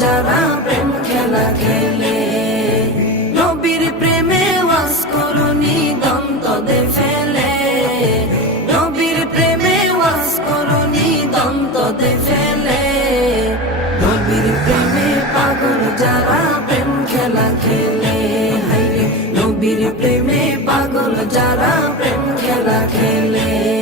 যারা প্রেম খেলা খেলে। নবীর প্রেমে ওয়াজ করুনি দন্তদে ফেলে, নবীর প্রেমে ওয়াজ করুনি দন্তদে ফেলে। নবীর প্রেমে পাগল যারা প্রেম খেলা খেলে, হায়রে নবীর প্রেমে পাগল যারা প্রেম খেলা খেলে।